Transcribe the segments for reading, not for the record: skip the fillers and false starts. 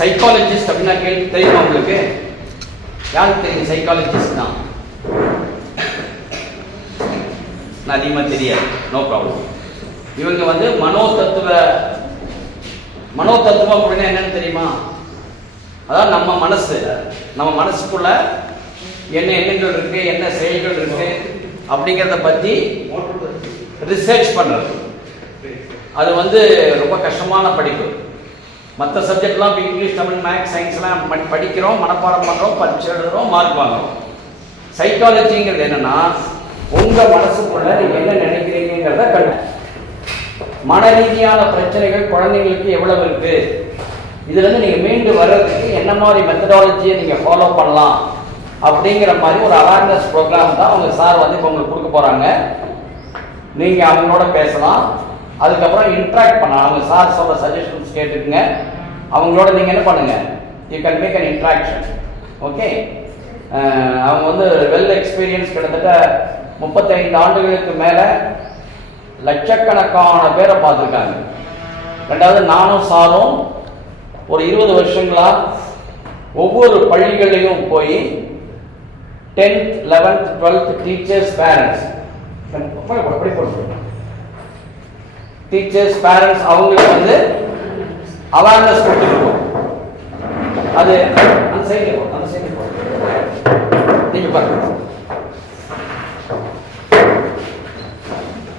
Psychologist அப்படின்னா கேள்வி தெரியுமா உங்களுக்கு? யாருக்கு தெரியும் சைக்காலஜிஸ்ட் தான்? அதிகமாக தெரியாது, நோ ப்ராப்ளம். இவங்க வந்து மனோதத்துவம் அப்படின்னா என்னன்னு தெரியுமா? அதாவது நம்ம மனசுக்குள்ள என்ன எண்ணங்கள் இருக்கு, என்ன செயல்கள் இருக்கு அப்படிங்கிறத பற்றி ரிசர்ச் பண்ணுறது. அது வந்து ரொம்ப கஷ்டமான படிப்பு. மற்ற சப்ஜெக்ட்லாம் இப்போ இங்கிலீஷ், தமிழ், மேக்ஸ், சயின்ஸ்லாம் படிக்கிறோம், மனப்பாடம் பண்ணுறோம், பரீட்சை எழுதுகிறோம், மார்க் வாங்குறோம். சைக்காலஜிங்கிறது என்னன்னா உங்கள் மனசுக்குள்ள நீங்கள் என்ன நினைக்கிறீங்கிறத கண்டு மன ரீதியான பிரச்சனைகள் குழந்தைங்களுக்கு எவ்வளவு இருக்கு, இதுலேருந்து நீங்கள் மீண்டு வர்றதுக்கு என்ன மாதிரி மெத்தடாலஜியை நீங்கள் ஃபாலோ பண்ணலாம் அப்படிங்கிற மாதிரி ஒரு அவேர்னஸ் ப்ரோக்ராம் தான் அவங்க சார் வந்து இப்போ உங்களுக்கு கொடுக்க போகிறாங்க. நீங்கள் அவங்களோட பேசலாம், அதுக்கப்புறம் இன்ட்ராக்ட் பண்ணலாம். அவங்க சார் சொல்கிற சஜஷன்ஸ் கேட்டுக்குங்க, அவங்களோட நீங்கள் என்ன பண்ணுங்கள், you can make an interaction. Okay, அவங்க வந்து வெல் எக்ஸ்பீரியன்ஸ், கிட்டத்தட்ட 35 ஆண்டுகளுக்கு மேலே லட்சக்கணக்கான பேரை பார்த்துருக்காங்க. ரெண்டாவது நானும் சாரும் ஒரு 20 வருஷங்களா ஒவ்வொரு பள்ளிகளையும் போய் 10th, 11th, 12th teachers, parents, teachers, parents அவங்களுக்கு வந்து அவேர்னஸ் கொடுத்துருக்கோம். அது அந்த சைடு நீங்க பாருங்க.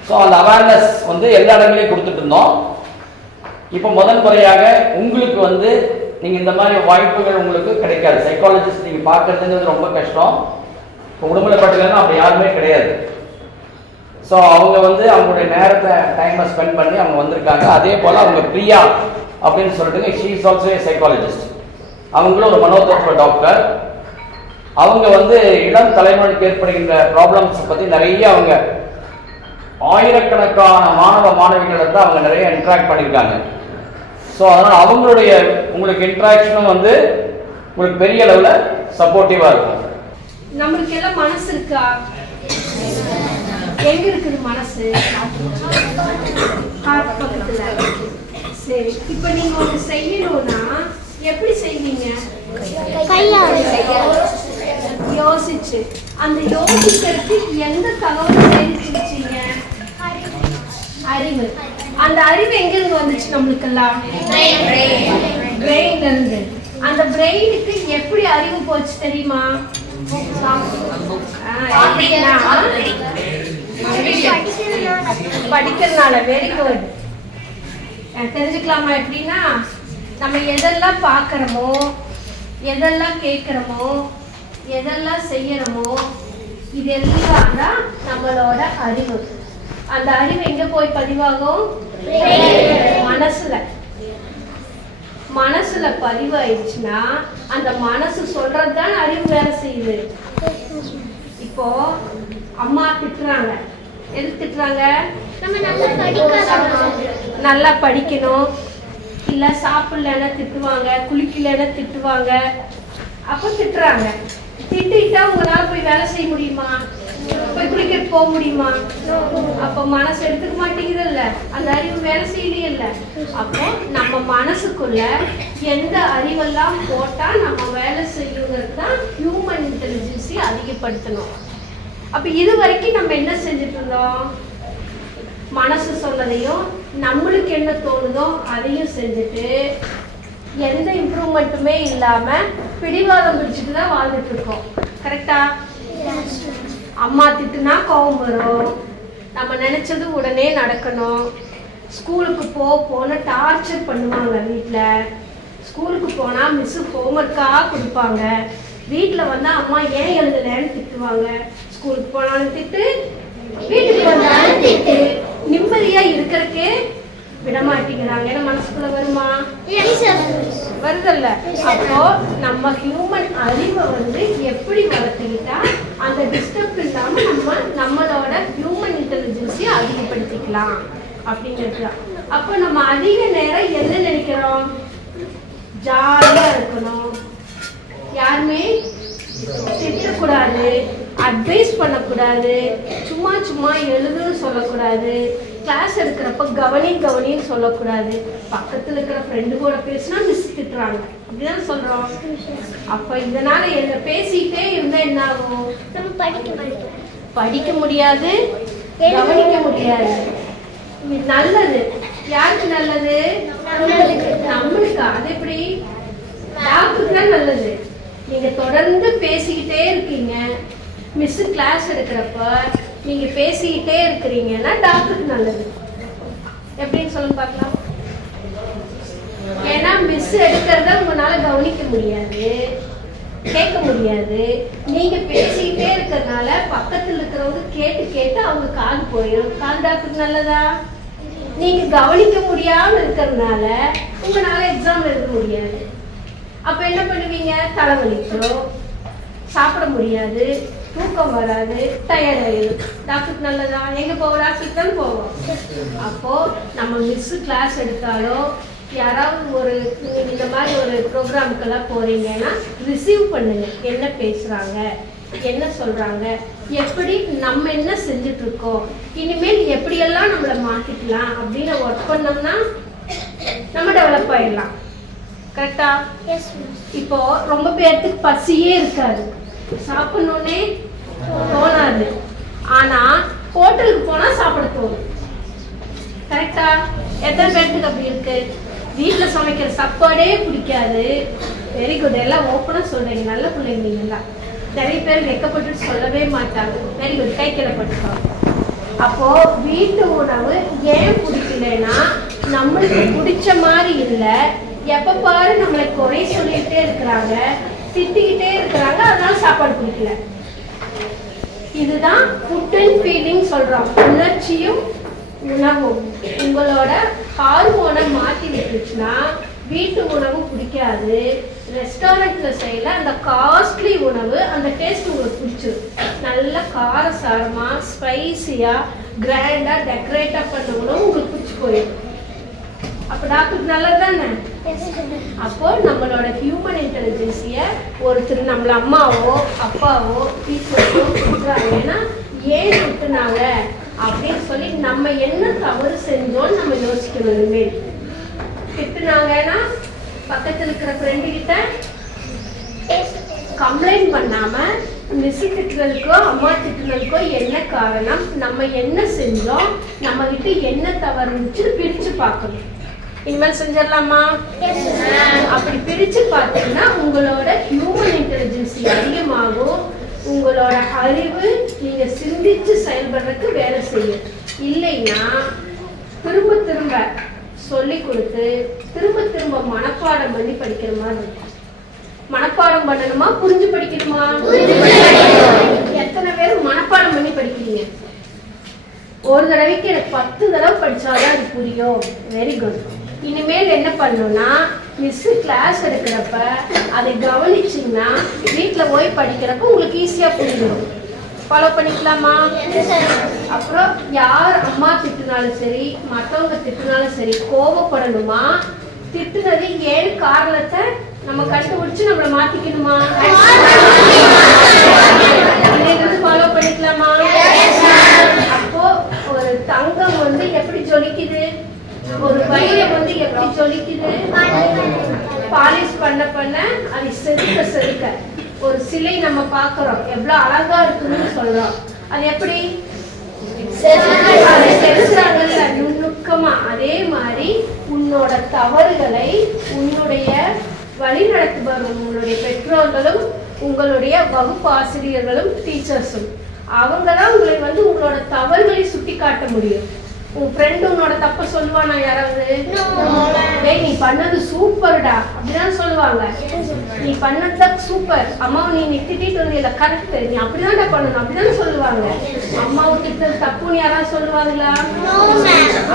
ஸோ அந்த அவேர்னஸ் வந்து எல்லா இடங்களையும் கொடுத்துட்டு இருந்தோம். இப்போ முதல் முறையாக உங்களுக்கு வந்து நீங்கள் இந்த மாதிரி வாய்ப்புகள் உங்களுக்கு கிடைக்காது. சைக்காலஜிஸ்ட் நீங்கள் பார்க்கறதுங்கிறது ரொம்ப கஷ்டம். இப்போ உடுமலைப்பட்டிலன்னா அப்படி யாருமே கிடையாது. ஸோ அவங்க வந்து அவங்களுடைய நேரத்தை டைமை ஸ்பெண்ட் பண்ணி அவங்க வந்திருக்காங்க. அதே போல் அவங்க பிரியா அப்படின்னு சொல்லிட்டு she is also A psychologist. அவங்களும் ஒரு மனோதத்துவ டாக்டர். அவங்க வந்து இளம் தலைமுறைக்கு ஏற்படுகின்ற ப்ராப்ளம்ஸ் பற்றி நிறைய அவங்க ஆயிரக்கணக்கான மாணவிகளிடத்தை அவங்க நிறைய இன்ட்ராக்ட் பண்ணியிருக்காங்க. ஸோ அதனால் அவங்களுடைய உங்களுக்கு இன்ட்ராக்ஷனும் வந்து உங்களுக்கு பெரிய அளவில் சப்போர்ட்டிவாக இருக்கும். நம்மளுக்கு எல்லாம் மனசு இருக்கா? எங்க இருக்குது மனசு? பக்கத்துல. சரி, இப்போ நீங்க ஒன்று செய்யணும்னா எப்படி செய்வீங்க? யோசிச்சு. அந்த யோசிக்கிறதுக்கு எந்த தகவல் சேமிச்சு வச்சீங்க? அறிவு. அந்த அறிவு எங்க இருந்து வந்துச்சு நம்மளுக்கெல்லாம்? பிரெயின்ல இருந்து. அந்த பிரெயினுக்கு எப்படி அறிவு போச்சு தெரியுமா? படிக்கிறதுனால. Very good. தெரிஞ்சுக்கலாமா? எப்படின்னா நம்ம எதெல்லாம் பார்க்குறோமோ, எதெல்லாம் கேட்குறோமோ, எதெல்லாம் செய்யறோமோ, இதெல்லாம் தான் நம்மளோட அறிவு. அந்த அறிவு எங்க போய் பதிவாகும்? மனசுல பதிவாயிடுச்சுன்னா அந்த மனசு சொல்றதுதான் அறிவு வேலை செய்யுது. இப்போ அம்மா திட்டுறாங்க. எது திட்டுறாங்க? நல்லா படிக்கணும், இல்ல சாப்பிடலன்னா திட்டுவாங்க, குளிக்கலன்னா திட்டுவாங்க. அப்போ திட்டுறாங்க. திட்டா உங்களால போய் வேலை செய்ய முடியுமா? போய் குளிக்க போக முடியுமா? அப்ப மனசு எடுத்துக்க மாட்டேங்குதுல்ல, அந்த அறிவு வேலை செய்யலையில்ல. அப்போ நம்ம மனசுக்குள்ள எந்த அறிவெல்லாம் போட்டா நம்ம வேலை செய்யுங்கிறது தான் ஹியூமன் இன்டெலிஜென்ஸை அதிகப்படுத்தணும். அப்ப இது வரைக்கும் நம்ம என்ன செஞ்சுட்டு இருந்தோம்? மனசு சொன்னதையும் நம்மளுக்கு என்ன தோணுதோ அதையும் செஞ்சுட்டு எந்த இம்ப்ரூவ்மெண்ட்டுமே இல்லாம பிடிவாதம் பிடிச்சிட்டு தான் வாழ்ந்துட்டு இருக்கோம். கரெக்டா? அம்மா திட்டுனா கோபம் வரும், நம்ம நினைச்சது உடனே நடக்கணும். ஸ்கூலுக்கு போன டார்ச்சர் பண்ணுவாங்க வீட்டில். ஸ்கூலுக்கு போனால் மிஸ்ஸு ஹோம்ஒர்க்காக கொடுப்பாங்க. வீட்டில் வந்தால் அம்மா ஏன் எழுதலைன்னு திட்டுவாங்க. ஸ்கூலுக்கு போனாலும் திட்டு, வீட்டுக்கு வந்தாலும் திட்டு. நிம்மதியாக இருக்கிறதுக்கே விட மாட்டேங்கிறாங்க. ஏன்னா மனசுக்குள்ள வருமா? வருதல்ல. அப்போ நம்ம ஹியூமன் அறிவை வந்து எப்படி வளர்த்துக்கிட்டா அந்த டிஸ்டர்ப் இல்லாம நம்மளோட ஹியூமன் இன்டெலிஜென்ஸை அதிகப்படுத்திக்கலாம் அப்படிங்கிறது. அப்போ நம்ம அதிக நேரம் என்ன நினைக்கிறோம்? ஜாலியா இருக்கணும், யாருமே திட்டக்கூடாது, அட்வைஸ் பண்ணக்கூடாது, சும்மா சும்மா எழுதுன்னு சொல்லக்கூடாது, கிளாஸ் எடுக்கிறப்ப கவனின்னு சொல்லக்கூடாது, பக்கத்தில் இருக்கிற ஃப்ரெண்டு கூட பேசினா மிஸ் திட்டு திட்டுறாங்க, அப்படிதான் சொல்றோம். அப்ப இதனால என்ன பேசிட்டே இருந்தா என்ன ஆகும்? படிக்க முடியாது, கவனிக்க முடியாது. நல்லது யாருக்கு நல்லது? நம்மளுக்கு. அது எப்படி? டாக்டருக்கு தான் நல்லது. நீங்க தொடர்ந்து பேசிக்கிட்டே இருக்கீங்க, மிஸ் கிளாஸ் எடுக்கிறப்ப நீங்க பேசிக்கிட்டே இருக்கிறீங்கன்னா டாக்டருக்கு நல்லது. எப்படின்னு சொல்லுங்க பார்க்கலாம். ஏன்னா மிஸ் எடுக்கிறத உங்களால கவனிக்க முடியாது, கேட்க முடியாது. நீங்க பேசிக்கிட்டே இருக்கிறதுனால பக்கத்துல இருக்கிறவங்க கேட்டு கேட்டு அவங்க காது போயிடும். காது டாக்டருக்கு நல்லதா? நீங்க கவனிக்க முடியாம இருக்கிறதுனால உங்களால எக்ஸாம் எழுத முடியாது. அப்ப என்ன பண்ணுவீங்க? தலைவலிக்கும், சாப்பிட முடியாது, தூக்கம் வராது, டயர்ட் ஆயிடும். டாக்டருக்கு நல்லதா? எங்க போவோம்? டாக்டருக்கு தான் போவோம். அப்போ நம்ம மிஸ் கிளாஸ் எடுத்தாலோ யாராவது ஒரு இந்த மாதிரி ஒரு ப்ரோக்ராமுக்கெல்லாம் போறீங்கன்னா ரிசீவ் பண்ணுங்க. என்ன பேசுறாங்க, என்ன சொல்றாங்க, எப்படி நம்ம என்ன செஞ்சுட்டு இருக்கோம், இனிமேல் எப்படியெல்லாம் நம்மளை மாத்திக்கலாம் அப்படின்னு ஒர்க் பண்ணோம்னா நம்ம டெவலப் ஆயிடலாம். கரெக்டா? இப்போ ரொம்ப பேருக்கு பசியே இருக்காது, சாப்பிடணுன்னே தோணாது. ஆனா ஹோட்டலுக்கு போனா சாப்பிட தோணும். கரெக்டா? எத்தனை பேருக்கு அப்படி இருக்கு? வீட்டுல சமைக்கிற சாப்பாடே பிடிக்காது. வெரி குட், எல்லாம் ஓப்பனா சொல்றீங்க, நல்ல பிள்ளைங்க நீங்கெல்லாம். நிறைய பேர் வெக்கப்பட்டு சொல்லவே மாட்டாங்க. வெரி குட், கை கிளப்பட்டுப்பாங்க. அப்போ வீட்டு உணவு ஏன் பிடிக்கலன்னா நம்மளுக்கு பிடிச்ச மாதிரி இல்லை. எப்ப பாரு நம்மளை குறை சொல்லிக்கிட்டே இருக்கிறாங்க, திட்டிக்கிட்டே இருக்கிறாங்க, அதனால சாப்பாடு பிடிக்கல. இதுதான் ஃபுட் அண்ட் ஃபீலிங் சொல்றோம். உணர்ச்சியும் உணவும் உங்களோட ஹார்மோனை மாற்றி விட்டுச்சுன்னா வீட்டு உணவு பிடிக்காது. ரெஸ்டாரண்ட்ல செய்யல அந்த காஸ்ட்லி உணவு, அந்த டேஸ்ட் உங்களுக்கு பிடிச்சிடும். நல்ல காரசாரமா, ஸ்பைசியா, கிராண்டா, டெக்கரேட்டா பண்ண உணவு உங்களுக்கு பிடிச்சி போயிடும். அப்ப டாக்டருக்கு நல்லது தானே? அப்போ நம்மளோட ஹியூமன் இன்டெலிஜென்ஸிய ஒருத்தர் நம்மள அம்மாவோ அப்பாவோ டீச்சர்ஸோ திட்டுறாங்கன்னா ஏன் திட்டுனாங்க அப்படின்னு சொல்லி நம்ம என்ன தவறு செஞ்சோன்னு நம்ம யோசிக்கணும். இனிமேல் திட்டுனாங்கன்னா பக்கத்துல இருக்கிற ஃப்ரெண்டு கிட்ட கம்ப்ளைண்ட் பண்ணாம மிஸ் திட்டுறதுக்கோ அம்மா திட்டுறதுக்கோ என்ன காரணம், நம்ம என்ன செஞ்சோம், நம்ம கிட்ட என்ன தவறு இருந்துச்சு பிரிச்சு பார்க்கணும். இனிமேல் செஞ்சிடலாமா? அப்படி பிரிச்சு பார்த்தீங்கன்னா உங்களோட ஹியூமன் இன்டெலிஜென்சி அதிகமாகும். உங்களோட அறிவு நீங்க சிந்திச்சு செயல்படுறதுக்கு வேலை செய்யும். இல்லைன்னா திரும்ப திரும்ப சொல்லி கொடுத்து திரும்ப திரும்ப மனப்பாடம் பண்ணி படிக்கிற மாதிரி இருக்கும். மனப்பாடம் பண்ணணுமா புரிஞ்சு படிக்கணுமா? எத்தனை பேர் மனப்பாடம் பண்ணி படிக்கிறீங்க? ஒரு தடவைக்கு எனக்கு 10 தடவை படிச்சாதான் அது புரியும். Very good. இனிமேல் என்ன பண்ணணும்னா மிஸ் கிளாஸ் எடுக்கிறப்ப அதை கவனிச்சிங்கன்னா வீட்டில் போய் படிக்கிறப்ப உங்களுக்கு ஈஸியாக புரிஞ்சிடும். ஃபாலோ பண்ணிக்கலாமா? அப்புறம் யார் அம்மா திட்டுனாலும் சரி, மற்றவங்க திட்டுனாலும் சரி, கோபப்படணுமா? திட்டுனது ஏழு காரணத்தை நம்ம கண்டுபிடிச்சு நம்மளை மாத்திக்கணுமா? ஃபாலோ பண்ணிக்கலாமா? அப்போ ஒரு தங்கம் வந்து எப்படி ஜொலிக்குது, ஒரு வைரம் வந்து எப்படி ஜொலிக்குது, பாலிஷ் பண்ண பண்ண அது செதுக்க செதுக்க ஒரு சிலை நம்ம பார்க்கிறோம், எவ்வளவு அழகா இருக்குன்னு சொல்றோம். அது எப்படி செதுக்குறாங்கல்ல நுணுக்கமா. அதே மாதிரி உன்னோட தவறுகளை உன்னுடைய வழிநடத்துபவர்கள், உங்களுடைய பெற்றோர்களும் உங்களுடைய வகுப்பு ஆசிரியர்களும் டீச்சர்ஸும், அவங்கதான் உங்களை வந்து உங்களோட தவறுகளை சுட்டி காட்ட முடியும். உன் ஃப்ரெண்டு உன்னோட தப்ப சொல்லுவானா யாராவது? நீ பண்ணது சூப்பர்டா அப்படிதான் சொல்லுவாங்க. நீ பண்ணதுதான் சூப்பர், அம்மாவை நீ திட்டிட்டு வந்து கரெக்ட், நீ அப்படிதான்டா பண்ணணும் அப்படிதான் சொல்லுவாங்க. அம்மாவை திட்டது தப்புன்னு யாராவது சொல்லுவாங்களா?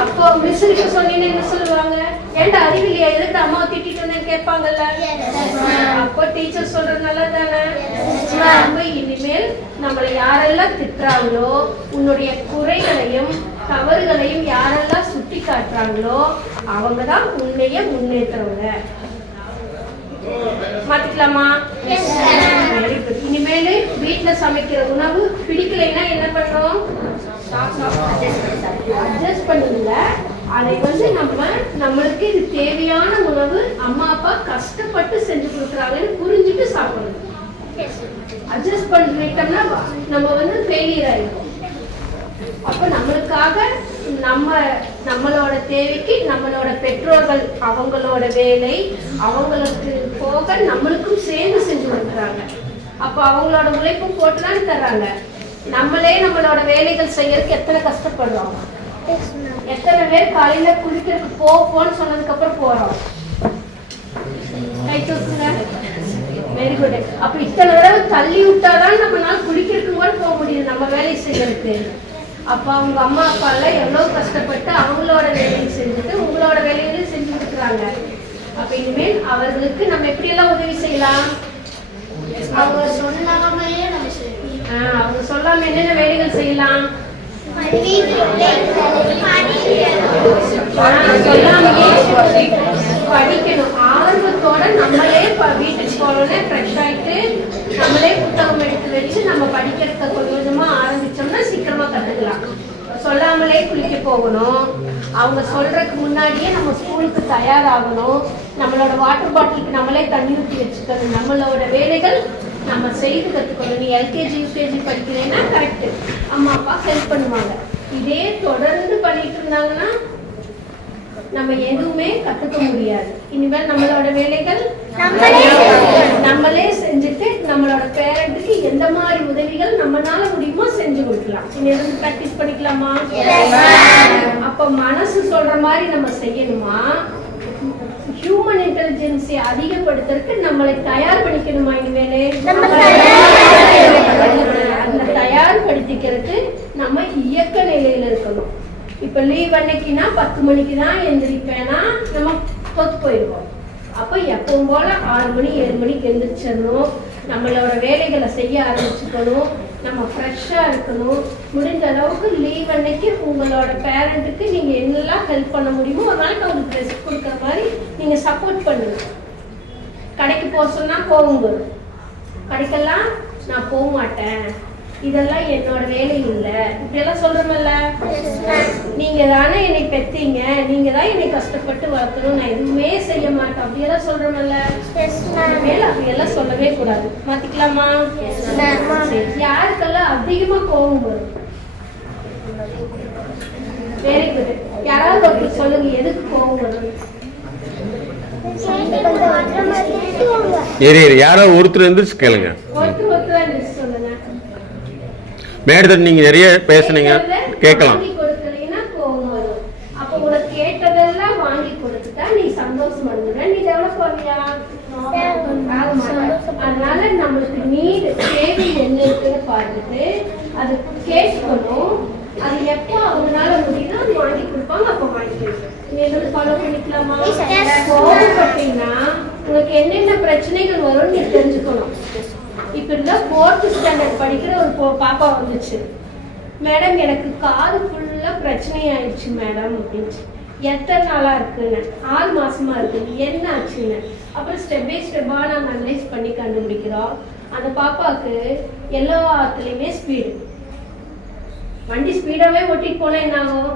அப்போ மிஸ் கிட்ட சொன்னீங்கன்னா என்ன சொல்லுவாங்க? ஏன்டா அறிவில்லையா, எதுக்கு அம்மாவை திட்டிட்டு வந்தேன்னு கேட்பாங்கல்ல. அப்போ டீச்சர் சொல்றது நல்லதானே? இனிமேல் நம்மளை யாரெல்லாம் திட்டுறாங்களோ, உன்னுடைய குறைகளையும் தவறுகளையும் யாரெல்லாம் சுட்டி காட்டுறாங்களோ அவங்கதான் உன்னைய முன்னேற்றவங்க. மாத்திக்கலாமா? இனிமேல் வீட்டுல சமைக்கிற உணவு பிடிக்கலைன்னா என்ன பண்றோம்? அட்ஜஸ்ட் பண்ணுங்க. அதை நம்மளுக்கு இது தேவையான உணவு அம்மா அப்பா கஷ்டப்பட்டு செஞ்சு கொடுக்குறாங்கன்னு புரிஞ்சுட்டு சாப்பிடணும். அட்ஜஸ்ட் பண்ணிட்டோம்னா நம்ம ஃபெயிலியர் ஆயிருக்கும். அப்ப நம்மளுக்காக நம்மளோட தேவைக்கு நம்மளோட பெற்றோர்கள் அவங்களோட வேலை அவங்களுக்கு போக நம்மளுக்கும் சேர்ந்து செஞ்சு கொடுக்குறாங்க. அப்ப அவங்களோட உழைப்பும் போட்டுதான் தர்றாங்க. நம்மளே நம்மளோட வேலைகள் செய்யறதுக்கு எத்தனை கஷ்டப்படுறோம். எத்தனை பேர் காலையில குளிக்கிறதுக்கு போன்னு சொன்னதுக்கு அப்புறம் போறோம். Very good. அப்ப இத்தனை தடவை தள்ளி விட்டாதான் நம்மளால குளிக்கிறதுக்கு கூட போக முடியும் நம்ம வேலை செய்யறதுக்கு. அப்ப அவங்க அம்மா அப்பா எல்லாம் எவ்வளவு கஷ்டப்பட்டு அவங்களோட வேலையை செஞ்சுட்டு உங்களோட வேலைகளையும் செஞ்சு கொடுக்குறாங்க. அப்ப இனிமேல் அவர்களுக்கு நம்ம எப்படி எல்லாம் உதவி செய்யலாம்? அவங்க சொல்லாம என்னென்ன வேலைகள் செய்யலாம்? படிக்கணும். ஆர்வத்தோட நம்மளே வீட்டுக்கு போனோடனே ஃப்ரெஷ் ஆயிட்டு நம்மளே புத்தகம் எடுத்து வச்சு நம்ம படிக்கிறத கொஞ்சம் கொஞ்சமா ஆரம்பிச்சோம்னா சீக்கிரமா கத்துக்கலாம். சொல்லாமலே குளிக்க போகணும். அவங்க சொல்றதுக்கு முன்னாடியே நம்ம ஸ்கூலுக்கு தயாராகணும். நம்மளோட வாட்டர் பாட்டிலுக்கு நம்மளே தண்ணி ஊற்றி வச்சுக்கணும். நம்மளோட வேலைகள் நம்ம செய்து கற்றுக்கணும். நீ எல்கேஜி யூகேஜி படிக்கிறேன்னா கரெக்டு, அம்மா அப்பா ஹெல்ப் பண்ணுவாங்க. இதே தொடர்ந்து பண்ணிட்டு இருந்தாங்கன்னா நம்ம எதுவுமே கற்றுக்க முடியாது. இனிமேல் நம்மளோட வேலைகள் நம்மளே செஞ்சுட்டு நம்மளோட பேரண்ட்டுக்கு எந்த மாதிரி உதவிகள் நம்மளால முடியுமோ செஞ்சு கொடுக்கலாம். இனி எதுவும் ப்ராக்டிஸ் பண்ணிக்கலாமா? அப்ப மனசு சொல்ற மாதிரி நம்ம செய்யணுமா? ஹியூமன் இன்டெலிஜென்ஸை அதிகப்படுத்துறதுக்கு நம்மளை தயார் பண்ணிக்கணுமா? இனிமேலே அந்த தயார்படுத்திக்கிறதுக்கு நம்ம இயக்க நிலையில இருக்கணும். இப்ப லீவ் அன்னைக்குன்னா 10 மணிக்கு தான் எந்திரிப்பேன்னா நம்ம தொத்து போயிடுவோம். அப்ப எப்பவும் போல 6 மணி 7 மணிக்கு எந்திரிச்சிடணும். நம்மளோட வேலைகளை செய்ய ஆரம்பிச்சுக்கணும். நம்ம ஃப்ரெஷ்ஷா இருக்கணும். முடிஞ்ச அளவுக்கு லீவ் அன்னைக்கு உங்களோட பேரண்ட்டுக்கு நீங்க என்னெல்லாம் ஹெல்ப் பண்ண முடியுமோ ஒரு நாளைக்கு அவங்களுக்கு ரெஸ்ட் கொடுக்குற மாதிரி நீங்க சப்போர்ட் பண்ணுங்க. கடைக்கு போக சொன்னா கோவம் வரும். கடைக்கெல்லாம் நான் போக மாட்டேன், இதெல்லாம் என்னோட வேலை இல்லை, இப்படியெல்லாம் சொல்றோம்ல. நீங்க தானே என்னை பெத்தீங்க, நீங்க தான் என்னை கஷ்டப்பட்டு வளர்க்கணும், நான் எதுவுமே செய்ய மாட்டேன் அப்படியெல்லாம் சொல்றோம்ல. மேல அப்படியெல்லாம் சொல்லவே கூடாது. மாத்திக்கலாமா? யாருக்கெல்லாம் அதிகமா கோபம் வரும்? Very good. யாராவது ஒருத்தர் சொல்லுங்க, எதுக்கு கோபம் வரும்? யாரோ ஒருத்தர் எந்திரிச்சு கேளுங்க. ஒருத்தர் எந்திரிச்சு சொல்லுங்க. மேடத்தை நீங்க நிறைய பேசுனீங்க, கேட்கலாம். அப்ப உனக்கு கேட்டதெல்லாம் வாங்கி கொடுத்துட்டா நீ சந்தோஷம் அடைஞ்சிட, நீ டெவலப் ஆவியா? அதனால நம்மளுக்கு நீட் தேவை என்ன இருக்குன்னு பார்த்துட்டு அது கேட்கணும். அது எப்போ அவங்களால முடியுதோ அது வாங்கி கொடுப்பாங்க, அப்ப வாங்கிக்கலாம். நீ எதுவும் ஃபாலோ பண்ணிக்கலாமா? கோவப்பட்டீங்கன்னா உனக்கு என்னென்ன பிரச்சனைகள் வரும்னு நீ தெரிஞ்சுக்கணும். இப்ப இருந்தா 4th ஸ்டாண்டர்ட் படிக்கிற ஒரு பாப்பா வந்துச்சு. மேடம் எனக்கு காது ஃபுல்லா பிரச்சனை ஆயிடுச்சு மேடம் அப்படின்ச்சு. எத்தனை நாளா இருக்குன்னு? 6 மாசமா இருக்கு. என்ன ஆச்சுன்னு அப்புறம் ஸ்டெப் பை ஸ்டெப்பா நாங்கள் அனலைஸ் பண்ணி கண்டுபிடிக்கிறோம். அந்த பாப்பாவுக்கு எல்லாத்துலயுமே ஸ்பீடு, வண்டி ஸ்பீடாவே ஓட்டிட்டு போனா என்ன ஆகும்?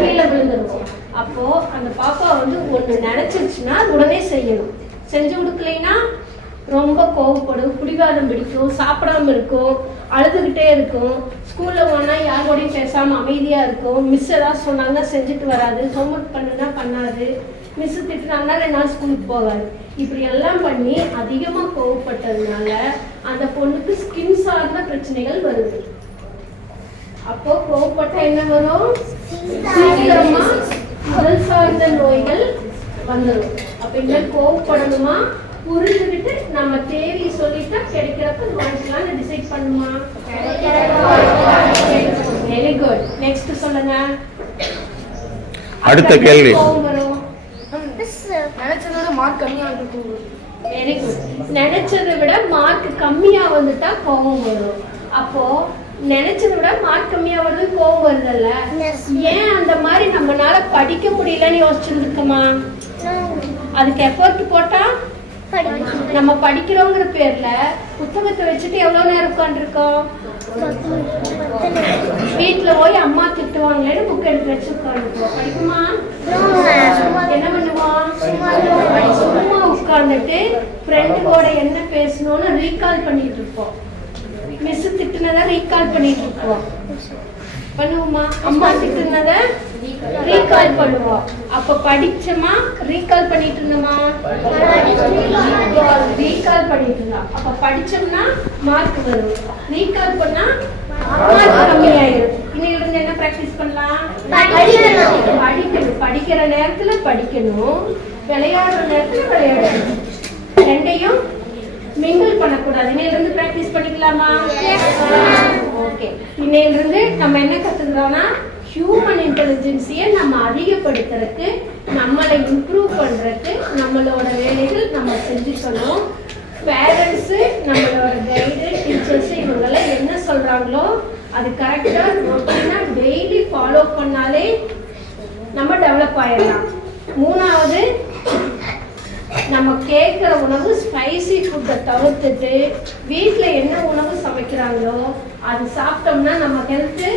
கீழே விழுந்துருக்கும். அப்போ அந்த பாப்பா ஒண்ணு நினைச்சிருச்சுன்னா அது உடனே செய்யணும். செஞ்சு கொடுக்கலைன்னா ரொம்ப கோவப்படும், பிடிவாதம் பிடிக்கும், சாப்பிடாம இருக்கும், அழுதுகிட்டே இருக்கும். ஸ்கூல்ல போனா யாரோடையும் பேசாம அமைதியா இருக்கும். மிஸ் ஏதாவது சொன்னாங்கன்னா செஞ்சுட்டு வராது, ஹோம்ஒர்க் பண்ணுனா பண்ணாது, மிஸ் திட்டுனாங்கன்னா 2 நாள் ஸ்கூலுக்கு போகாது. இப்படி எல்லாம் பண்ணி அதிகமா கோவப்பட்டதுனால அந்த பொண்ணுக்கு ஸ்கின் சார்ந்த பிரச்சனைகள் வருது. அப்போ கோவப்பட்ட என்ன வரும்? சீக்கிரமா உடல் சார்ந்த நோய்கள் வந்துடும். அப்ப இந்த கோவப்படணுமா? புரிஞ்சுக்கிட்டு நம்ம தேவையை சொல்லிட்டா கிடைக்கிறப்ப வாங்கிக்கலாம்னு டிசைட் பண்ணுமா? Very good. நெக்ஸ்ட் சொல்லுங்க. அடுத்த கேள்வி. நினைச்சதோட மார்க் கம்மியா இருக்கு. Very good. நினைச்சதை விட மார்க் கம்மியா வந்துட்டா கோவம் வரும். அப்போ நினைச்சதை விட மார்க் கம்மியா வருது, கோவம் வருதுல்ல. ஏன் அந்த மாதிரி நம்மளால படிக்க முடியலன்னு யோசிச்சுருக்கமா? அதுக்கு எஃபோர்ட் போட்டா நம்ம படிக்கிறோங்கிற பேர்ல புத்தகத்தை வச்சுட்டு எவ்வளவு நேரம் உட்காந்துருக்கோம்? வீட்டுல போய் அம்மா திட்டுவாங்களேன்னு புக் எடுத்து வச்சு உட்காந்துருக்கோம். படிக்குமா? என்ன பண்ணுவோம்? சும்மா உட்கார்ந்துட்டு ஃப்ரெண்டுகளோட என்ன பேசணும்னு ரீகால் பண்ணிட்டு இருப்போம். மிஸ் திட்டுனதை ரீகால் பண்ணிட்டு இருப்போம். பண்ணுவோமா? அம்மா திட்டுனத ரீகால் பண்ணுவோம். அப்ப படிச்சோமா? ரீகால் பண்ணிட்டு இருந்தோமா? ரீகால் பண்ணிட்டு இருந்தோம். அப்ப படிச்சோம்னா மார்க் வரும், ரீகால் பண்ணா மார்க் கம்மியாயிரும். இன்னைக்கு இருந்து என்ன பிராக்டிஸ் பண்ணலாம்? படிக்கணும். படிக்கிற நேரத்துல படிக்கணும், விளையாடுற நேரத்துல விளையாடணும். ரெண்டையும் மிங்கிள் பண்ணக்கூடாது. இன்னையிலிருந்து பிராக்டிஸ் பண்ணிக்கலாமா? ஓகே. இன்னையிலிருந்து நம்ம என்ன கத்துக்கிறோம்னா ஹியூமன் இன்டெலிஜென்ஸியை நம்ம அதிகப்படுத்துறதுக்கு, நம்மளை இம்ப்ரூவ் பண்றதுக்கு நம்மளோட வேலைகள் நம்ம செஞ்சுக்கணும். பேரண்ட்ஸு, நம்மளோட கைடு, டீச்சர்ஸ் இவங்கெல்லாம் என்ன சொல்றாங்களோ அது கரெக்டா ரொட்டீனா டெய்லி ஃபாலோ பண்ணாலே நம்ம டெவலப் ஆயிடலாம். மூணாவது, நம்ம கேட்குற உணவு ஸ்பைசி ஃபுட்டை தவிர்த்துட்டு வீட்டில் என்ன உணவு சமைக்கிறாங்களோ அது சாப்பிட்டோம்னா நம்ம ஹெல்த்து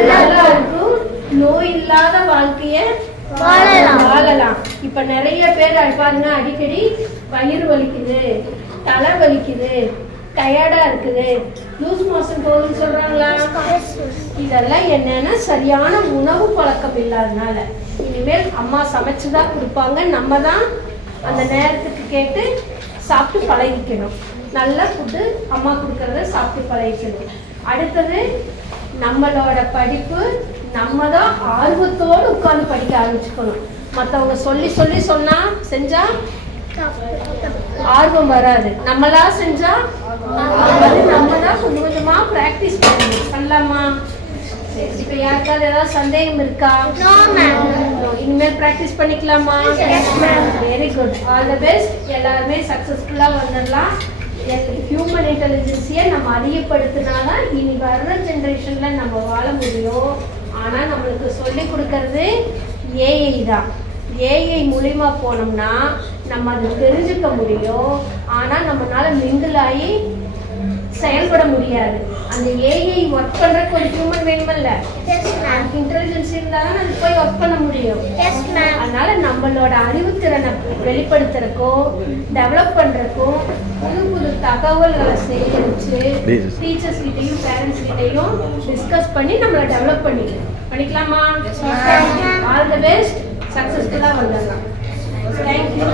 நல்லா இருக்கும், நோய் இல்லாத வாழ்க்கைய வாழலாம். இப்ப நிறைய பேர் பாருங்க, அடிக்கடி வயிறு வலிக்குது, தலை வலிக்குது, டயர்டா இருக்குது, லூஸ் மோஷன் போகுதுன்னு சொல்றாங்களா? இதெல்லாம் என்னன்னா சரியான உணவு பழக்கம் இல்லாதனால. இனிமேல் அம்மா சமைச்சுதான் கொடுப்பாங்க, நம்ம தான் அந்த நேரத்துக்கு கேட்டு சாப்பிட்டு பழகிக்கணும். நல்ல ஃபுட்டு அம்மா கொடுக்கறத சாப்பிட்டு பழகிக்கணும். அடுத்தது, நம்மளோட படிப்பு நம்ம தான் ஆர்வத்தோடு உட்கார்ந்து படிக்க ஆரம்பிச்சுக்கணும். மற்றவங்க சொல்லி சொல்லி சொன்னா செஞ்சா ஆர்வம் வராது. நம்மளா செஞ்சா நம்ம தான் கொஞ்சம் கொஞ்சமா பிராக்டிஸ் பண்ணலாமா? இப்ப யாருக்காவது ஏதாவது சந்தேகம் இருக்கா? இனிமேல் பிராக்டிஸ் பண்ணிக்கலாமா? Very good, all the best. எல்லாருமே சக்சஸ்ஃபுல்லா வந்துடலாம். ஹியூமன் இன்டெலிஜென்ஸியை நம்ம அதிகப்படுத்தினாதான் இனி வர்ற ஜென்ரேஷன்ல நம்ம வாழ முடியும். ஆனா நம்மளுக்கு சொல்லி கொடுக்கறது ஏஐ தான். ஏஐ மூலியமா போனோம்னா நம்ம அதை தெரிஞ்சுக்க முடியும், ஆனா நம்மளால மிங்கிள் ஆகி செயல்பட முடியாது. அந்த ஏஐ ஒர்க் பண்றதுக்கு ஒரு ஹியூமன் வேணுமல்ல, இன்டெலிஜென்ஸ் இருந்தாலும் அது போய் ஒர்க் பண்ண முடியும். அதனால நம்மளோட அறிவுத்திறனை வெளிப்படுத்துறதுக்கும் டெவலப் பண்றதுக்கும் புது புது தகவல்களை சேகரிச்சு டீச்சர்ஸ் கிட்டையும் பேரண்ட்ஸ் கிட்டையும் டிஸ்கஸ் பண்ணி நம்மளை டெவலப் பண்ணிக்கலாமா? All the best. சக்சஸ்ஃபுல்லா வந்துடலாம். தேங்க்யூ.